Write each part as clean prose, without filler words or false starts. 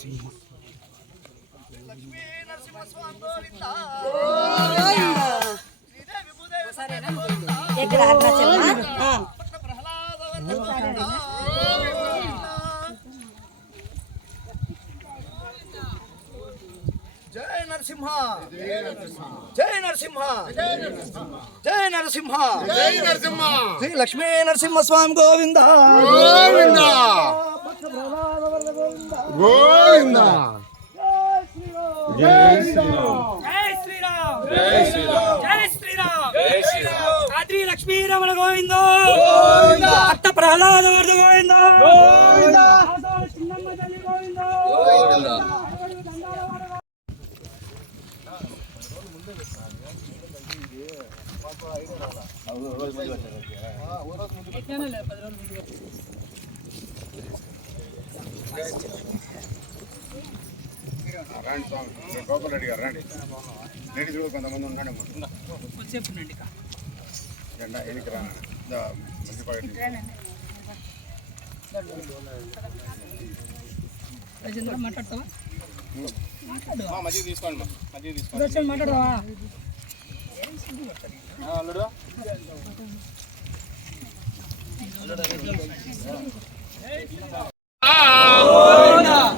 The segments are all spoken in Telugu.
జై నరసింహ జై నరసింహ జై నరసింహ జై నరసింహ శ్రీ లక్ష్మీ నరసింహ స్వామి గోవింద గోవింద గోవింద జై శ్రీరామ్ జై శ్రీరామ్ జై శ్రీరామ్ జై శ్రీరామ్ జై శ్రీరామ్ కాద్రి లక్ష్మీ రమణ గోవింద గోవింద భక్త ప్రహ్లాద వర్ధ గోవింద గోవింద చిన్నమ్మ తల్లి గోవింద గోవింద రండి స్వామి గోపాల్ రెడ్డి గారు రండి లేడీస్ కూడా కొంతమంది ఉన్నాడు జెండా ఎనికి రా మాట్లాడతావా మధ్య తీసుకోండి మధ్య తీసుకోండి మాట్లాడతావా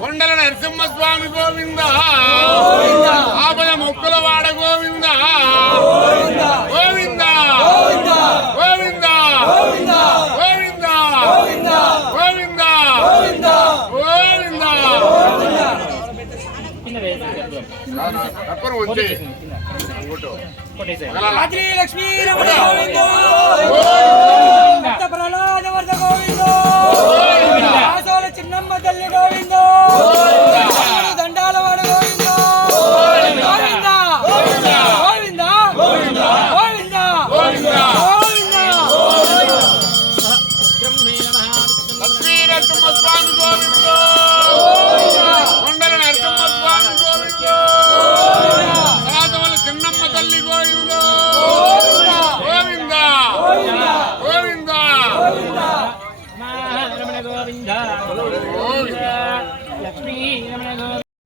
కొండల నరసింహస్వామి గోవింద ఆపద మొక్కుల వాడ గోవింద గోవింద గోవింద గోవింద గోవింద గోవింద వచ్చి లక్ష్మీ రమణ గోవింద భక్త ప్రహ్లాద వర్ధ గోవింద చిన్నమ్మ తల్లి గోవింద దండాల వాడ గోవింద గోవింద గోవింద గోవింద గోవింద గోవింద లక్ష్మీ నరసింహస్వామి గోవింద కొండల నరసింహస్వామి గోవింద రాజవల చిన్నమ్మ తల్లి గోవింద గోవింద గోవింద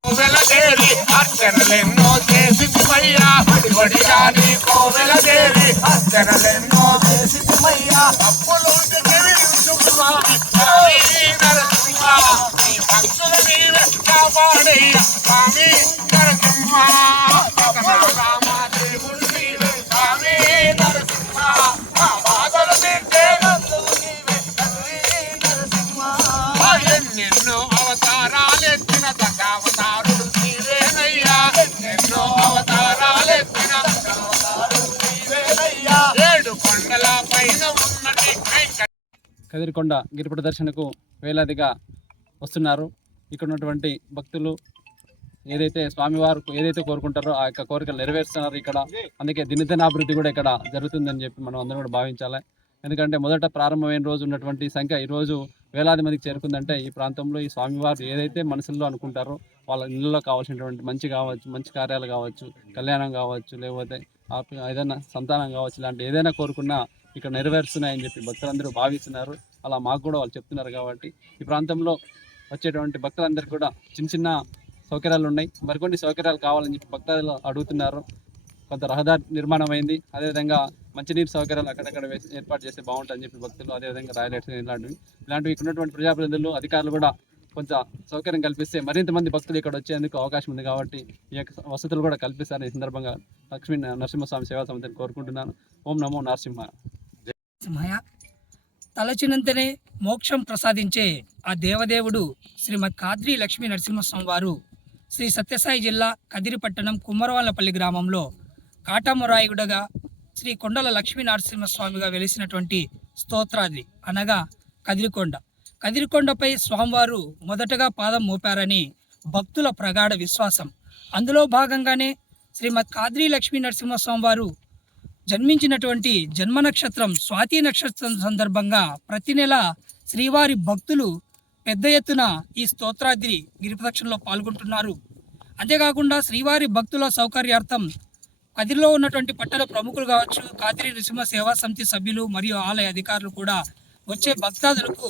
కోవెలదేవి అర్చనలెన్నో చేసిమయ్యా బడిబడిగా నీ కోవెలదేవి అర్చనలెన్నో చేసిమయ్యా అప్పులుంటే చెవిరించుకున్నావి నరసింహ నీ భక్తుల నీవే కాపాడయ్యా స్వామి నరసింహ రామాదేవుడు నీవే స్వామి నరసింహ మా బాధలు తింటే నందువు నీవే తల్లి నరసింహ ఎన్నెన్నో అవతారాలెత్తిన దశావతారుడు నీవేనయ్యా ఎన్నెన్నో అవతారాలెత్తిన దశావతారుడు నీవేనయ్యా ఏడు కొండల పైన ఉన్నటి కదిరికొండ గిరి ప్రదర్శనకు వేలాదిగా వస్తున్నారు. ఇక్కడ ఉన్నటువంటి భక్తులు ఏదైతే స్వామివారు ఏదైతే కోరుకుంటారో ఆ యొక్క కోరికలు నెరవేరుస్తున్నారు ఇక్కడ. అందుకే దినదినాభివృద్ధి కూడా ఇక్కడ జరుగుతుందని చెప్పి మనం అందరం కూడా భావించాలి. ఎందుకంటే మొదట ప్రారంభమైన రోజు ఉన్నటువంటి సంఖ్య ఈరోజు వేలాది మందికి చేరుకుందంటే ఈ ప్రాంతంలో ఈ స్వామివారు ఏదైతే మనసుల్లో అనుకుంటారో వాళ్ళ ఇళ్ళలో కావాల్సినటువంటి మంచి కార్యాలు కావచ్చు, కళ్యాణం కావచ్చు, లేకపోతే ఏదైనా సంతానం కావచ్చు, ఇలాంటి ఏదైనా కోరుకున్నా ఇక్కడ నెరవేరుస్తున్నాయని చెప్పి భక్తులందరూ భావిస్తున్నారు. అలా మాకు కూడా వాళ్ళు చెప్తున్నారు. కాబట్టి ఈ ప్రాంతంలో వచ్చేటువంటి భక్తులందరికీ కూడా చిన్న చిన్న సౌకర్యాలు ఉన్నాయి, మరికొన్ని సౌకర్యాలు కావాలని చెప్పి భక్తులు అడుగుతున్నారు. కొంత రహదారి నిర్మాణం అయింది, అదేవిధంగా మంచినీరు సౌకర్యాలు అక్కడక్కడ ఏర్పాటు చేస్తే బాగుంటుందని చెప్పి భక్తులు, అదేవిధంగా రాయలైట్స్ ఇలాంటివి ఇక్కడ ఉన్నటువంటి ప్రజాప్రతినిధులు అధికారులు కూడా కొంచెం సౌకర్యం కల్పిస్తే మరింత మంది భక్తులు ఇక్కడ వచ్చేందుకు అవకాశం ఉంది. కాబట్టి ఈ యొక్క వసతులు కూడా కల్పిస్తారని ఈ సందర్భంగా లక్ష్మీ నరసింహస్వామి సేవా సమితిని కోరుకుంటున్నాను. ఓం నమో నరసింహాయ. తలచినంతనే మోక్షం ప్రసాదించే ఆ దేవదేవుడు శ్రీమద్ కాద్రి లక్ష్మీ నరసింహస్వామి వారు శ్రీ సత్యసాయి జిల్లా కదిరిపట్టణం కుమ్మరవాళ్ళపల్లి గ్రామంలో కాటమురాయుడుగా శ్రీ కొండల లక్ష్మీ నరసింహస్వామిగా వెలిసినటువంటి స్తోత్రాద్రి అనగా కదిరికొండపై స్వామివారు మొదటగా పాదం మోపారని భక్తుల ప్రగాఢ విశ్వాసం. అందులో భాగంగానే శ్రీమద్ కాద్రి లక్ష్మీ నరసింహస్వామి వారు జన్మించినటువంటి జన్మ నక్షత్రం స్వాతి నక్షత్రం సందర్భంగా ప్రతి నెల శ్రీవారి భక్తులు పెద్ద ఎత్తున ఈ స్తోత్రాద్రి గిరిప్రదక్షిణలో పాల్గొంటున్నారు. అంతేకాకుండా శ్రీవారి భక్తుల సౌకర్యార్థం కదిరిలో ఉన్నటువంటి పట్టణ ప్రముఖులు కావచ్చు, కాద్రి నరసింహ సేవా సమితి సభ్యులు మరియు ఆలయ అధికారులు కూడా వచ్చే భక్తాదులకు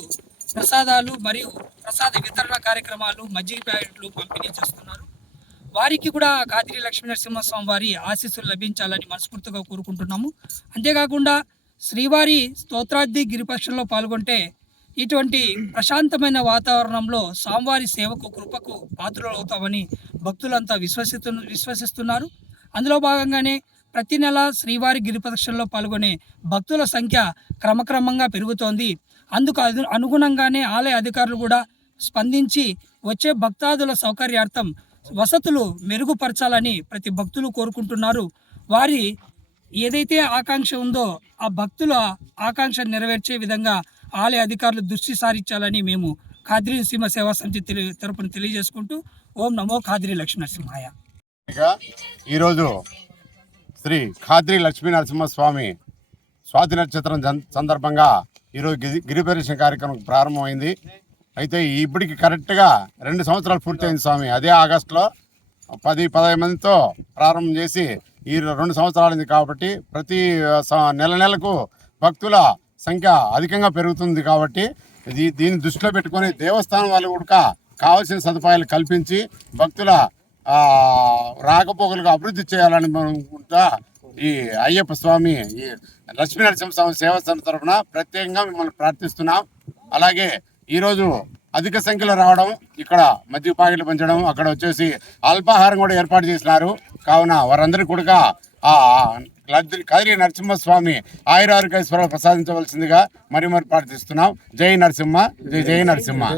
ప్రసాదాలు మరియు ప్రసాద వితరణ కార్యక్రమాలు, మజ్జిగ ప్యాకెట్లు పంపిణీ చేస్తున్నారు. వారికి కూడా కాద్రి లక్ష్మీ నరసింహస్వామి వారి ఆశీస్సులు లభించాలని మనస్ఫూర్తిగా కోరుకుంటున్నాము. అంతేకాకుండా శ్రీవారి స్తోత్రాది గిరిపక్షంలో పాల్గొంటే ఇటువంటి ప్రశాంతమైన వాతావరణంలో స్వామివారి సేవకు కృపకు పాత్రలు అవుతామని భక్తులంతా విశ్వసిస్తున్నారు. అందులో భాగంగానే ప్రతి నెల శ్రీవారి గిరిప్రదక్షిణలో పాల్గొనే భక్తుల సంఖ్య క్రమక్రమంగా పెరుగుతోంది. అందుకు అనుగుణంగానే ఆలయ అధికారులు కూడా స్పందించి వచ్చే భక్తాదుల సౌకర్యార్థం వసతులు మెరుగుపరచాలని ప్రతి భక్తులు కోరుకుంటున్నారు. వారి ఏదైతే ఆకాంక్ష ఉందో ఆ భక్తుల ఆకాంక్ష నెరవేర్చే విధంగా ఆలయ అధికారులు దృష్టి సారించాలని మేము కాద్రి నరసింహ సేవా సమితి తరపున తెలియజేసుకుంటూ ఓం నమో కాద్రి లక్ష్మీ నరసింహాయ. ఈరోజు శ్రీ కాద్రి లక్ష్మీ నరసింహస్వామి స్వాతి నక్షత్రం సందర్భంగా ఈరోజు గిరి ప్రదక్షిణ కార్యక్రమం ప్రారంభమైంది. అయితే ఇప్పటికి కరెక్ట్గా 2 సంవత్సరాలు పూర్తయింది స్వామి. అదే ఆగస్టులో 10-15 మందితో ప్రారంభం చేసి ఈ 2 సంవత్సరాలైంది కాబట్టి ప్రతి నెలకు భక్తుల సంఖ్య అధికంగా పెరుగుతుంది. కాబట్టి దీన్ని దృష్టిలో పెట్టుకొని దేవస్థానం వాళ్ళు కూడా కావాల్సిన సదుపాయాలు కల్పించి భక్తుల రాకపోకలకు అభివృద్ధి చేయాలని అనుకుంటా ఈ అయ్యప్ప స్వామి ఈ లక్ష్మీ నరసింహస్వామి సేవా సంస్థ తరఫున ప్రత్యేకంగా మిమ్మల్ని ప్రార్థిస్తున్నాం. అలాగే ఈరోజు అధిక సంఖ్యలో రావడం, ఇక్కడ మజ్జిగ ప్యాకెట్లు పంచడం, అక్కడ వచ్చేసి అల్పాహారం కూడా ఏర్పాటు చేసినారు. కావున వారందరికీ కూడా కాద్రి నరసింహస్వామి ఆయురారోగ్య ఐశ్వర్యాలు ప్రసాదించవలసిందిగా మరి ప్రార్థిస్తున్నాం. జై నరసింహ, జై జై నరసింహ.